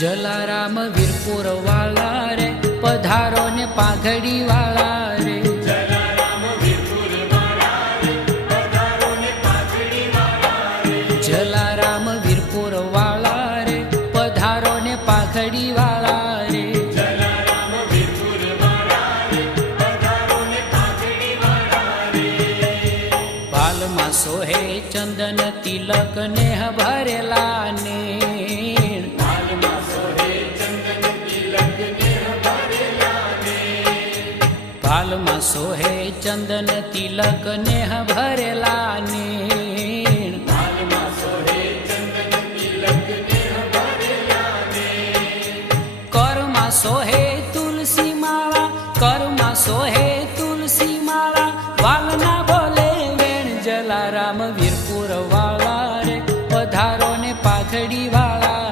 જલારામ વીરપુર વાળા રે પધારો ને પાઘડી વાળા રે, જલારામ વીરપુર વાળા રે પધારો ને પાઘડી વાળા રે, જલારામ વીરપુર વાળા રે પધારો ને પાઘડી વાળા રે, જલારામ વીરપુર વાળા રે પધારો ને પાઘડી વાળા રે, ભાલમાં સોહે ચંદન તિલક ને ભરેલા ને, ભાલમાં સોહે ચંદન તિલક ને ભરેલા ને, ભાલમાં સોહે ચંદન તિલક ને ભરેલા ને,